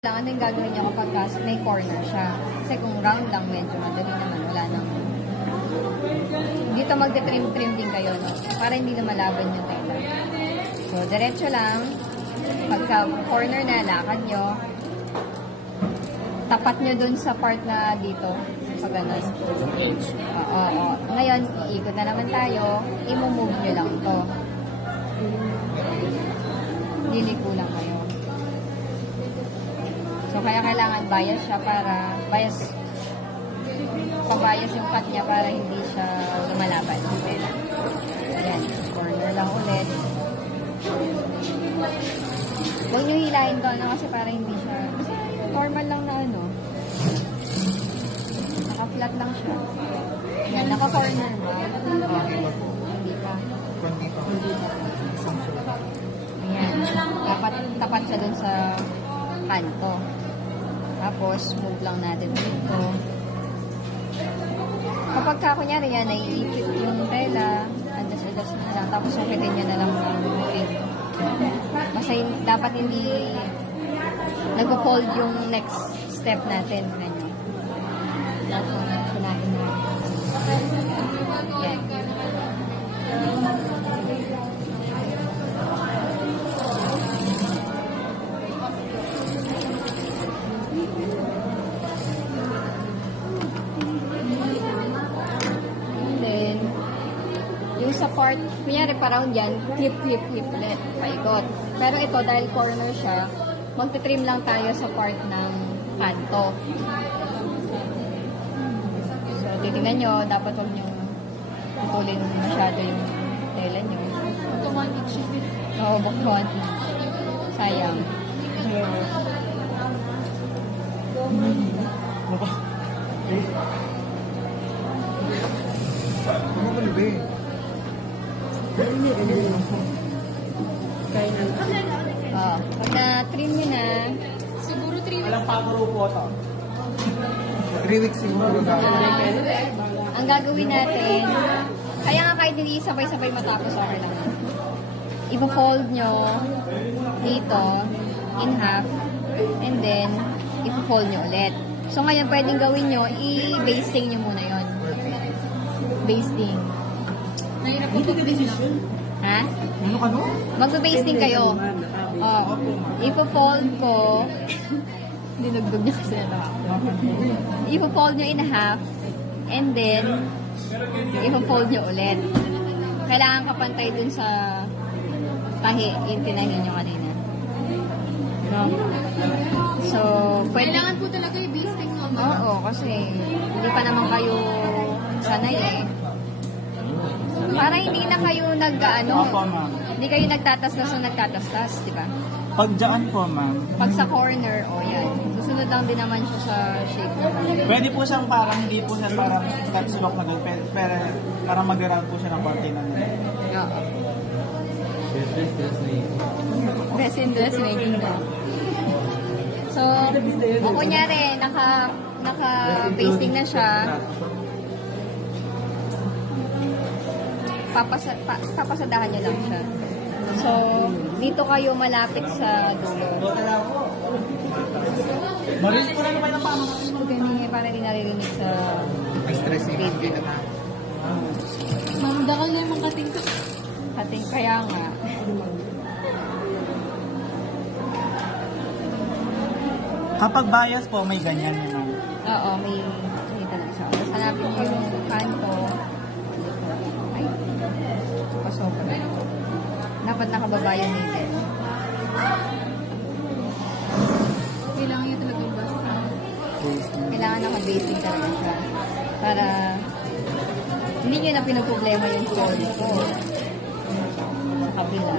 Ano yung gagawin niya kapag may corner siya. Kasi kung round lang, medyo madali naman. Wala nang... Dito magte-trim-trim din kayo, no? Para hindi na malaban yung tela. So, diretso lang. Pagka corner na, lakad nyo. Tapat nyo dun sa part na dito. Pag ganun. Oo. Ngayon, iikot na naman tayo. I-move nyo lang to. Liliko lang kayo. So, kaya kailangan bias siya para, pag-bias yung cut niya para hindi siya lumalaban. Ayan, corner lang ulit. Huwag nyo hilahin to, kasi para hindi siya, kasi normal lang na naka-flat lang siya. Ayan, naka-corner ba? Hindi pa. Ayan, tapat siya dun sa kanto. Tapos, move lang natin dito. Kapag kunyari yan, naiipit yung tela, adjust na lang, tapos sukitin nyo na lang ang ring. Kasi dapat hindi nag-fold yung next step natin. Ganyan. Tapos, kunain natin. Yan. Sa part, kunyari pa-round yan, flip ulit, paikot. Pero ito, dahil corner siya, magte-trim lang tayo sa part ng kanto. So, titingnan nyo, dapat huwag nyo putulin masyado yung tela nyo. Automatic shift. Oo, bukbuan. Sayang. Pag na-trim nyo na, siguro 3 weeks. Walang paguro po ito. 3 weeks siguro ang gagawin natin, kaya nga kahit hindi sabay-sabay matapos, okay lang. Ipo-fold nyo dito in half, and then ipo-fold nyo ulit. So ngayon, pwedeng gawin nyo, i-basting nyo muna yon. Basting. Nahirap po decision. Ha? Ano ka no? Magbe-basting kayo. Ipo-fold ko. Dinugdog niya kasi ipo-fold nyo in half, and then ipo-fold nyo ulit. Kailangan kapantay dun sa tahi, yung tinahin nyo kanina. No? So, Kailangan po talaga i-basting no? Oo, kasi hindi pa naman kayo sanay eh. Para hindi na kayo hindi kayo nagtatastas o nagtatastas, di ba? Pag dyan po, ma'am. Pag sa corner, yan. Susunod lang din naman siya sa shape. Pwede po siyang parang, hindi po siya parang catwalk na doon, pero parang mag-round po siya ng konti na doon. Oo. Best in dressmaking na. So, kung kunyari, naka-pasting na siya, papasadahan niyo lang siya. So, dito kayo malapit sa dulo. Marinig ko na naman ang pama. Ganyan para hindi naririnig sa Stress yung hindi naman. Mamdakal na yung mga kating ko. kating. Kaya nga. Kapag bias po, may ganyan yun, ma'am. Oo, may talaga siya. Tapos hanapin niyo yung kanto. Ay, pasok na. Dapat nakababa yung natin. Kailangan niya talaga yung basta. Kailangan naka-basing talaga siya. Para hindi nyo na pinoproblema yung fold ko. Sa kabila.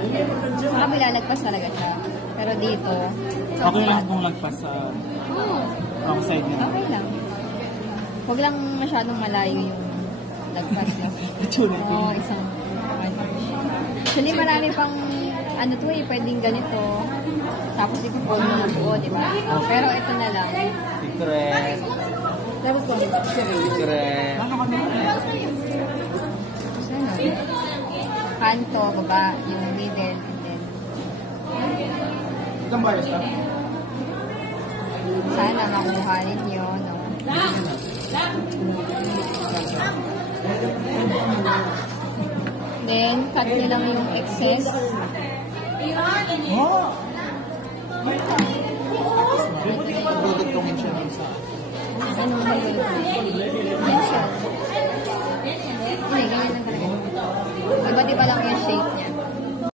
Sa kabila, nagpas talaga siya. Pero dito, Okay lang kung lagpas sa wrong side niya. okay lang. Huwag lang masyadong malayo yung lagpas niya. Oo, isang actually, marami pang to pwedeng ganito. Tapos ipo-fold mo ng buo, di ba? Pero ito na lang. Secret. Tapos ko, Secret. kanto, baba, yung middle, and then Ilang bias ka? na makuha ninyo, no? Then, cut nyo lang yung excess. Oh,